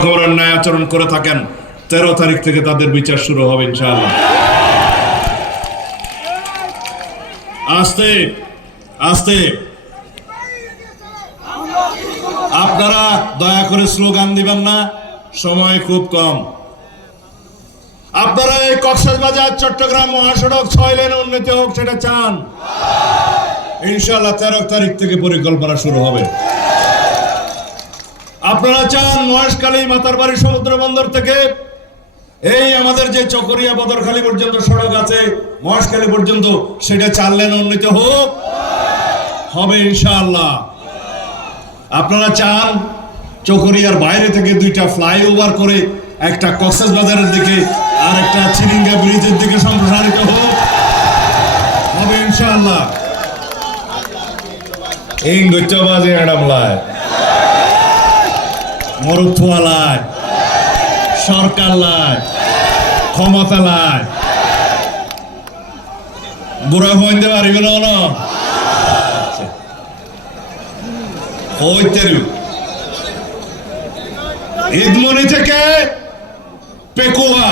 ন্যায় আচরণ করে থাকেন 13 তারিখ থেকে তাদের বিচার শুরু হবে ইনশাআল্লাহ। আস্তে আস্তে আপনারা দয়া করে স্লোগান দিবেন না, সময় খুব কম। আপনারা এই কক্সবাজার চট্টগ্রাম মহাসড়ক 6 লেনে উন্নতি হোক সেটা চান ইনশাআল্লাহ। 13 তারিখ থেকে পরিকল্পনা শুরু হবে। আপনারা চান মহেশখালী মাতারবাড়ি সমুদ্র বন্দর থেকে এই আমাদের যে চকরিয়া বদরখালী পর্যন্ত সড়ক আছে মহেশখালী পর্যন্ত সেটা 4 লেনে উন্নীত হোক, হবে ইনশাআল্লাহ। আপনারা চান চকরিয়ার বাইরে থেকে 2টা ফ্লাইওভার করে একটা কক্সবাজারের দিকে আর একটা চিরিঙ্গা ব্রিজের দিকে সম্প্রসারিত হোক, হবে ইনশাআল্লাহ। এই গচ্চবাজে এডামলায় মরুথুয়ালায় সরকার লাই ক্ষমতা লাই বুড়া হইতে পারিবে না ঈদমনি থেকে পেকুয়া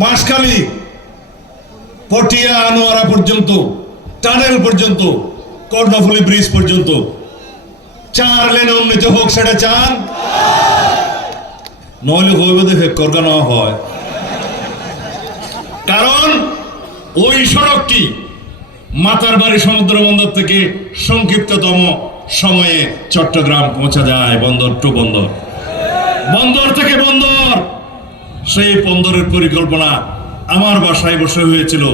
বাঁশখালী পটিয়া আনোয়ারা পর্যন্ত টানেল পর্যন্ত কর্ণফুলী ব্রিজ পর্যন্ত 4 লেনে উন্নীত হোক সেটা চান, নইলে হইবে দেখে করগানো হয়। কারণ ওই সড়কটি মাতারবাড়ি সমুদ্র বন্দর থেকে সংক্ষিপ্ততম সময়ে চট্টগ্রাম পৌঁছা যায়, বন্দর টু বন্দর, বন্দর থেকে বন্দর। সেই বন্দরের পরিকল্পনা আমার বাসায় বসে হয়েছিল।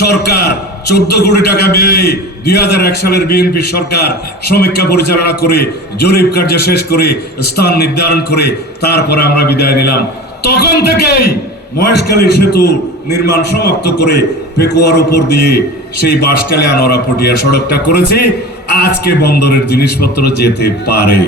সরকার 14 কোটি টাকা ব্যয়ে 2001 সালের বিএনপি সরকার সমীক্ষা পরিচালনা করে জরিপ কার্য শেষ করে স্থান নির্ধারণ করে তারপরে আমরা বিদায় নিলাম। তখন থেকেই মহেশখালী সেতু নির্মাণ সমাপ্ত করে পেকুয়ার উপর দিয়ে সেই বাঁশখালী আনোয়ারা পটিয়া সড়কটা করেছি। আজকে বন্দরের জিনিসপত্র যেতে পারে।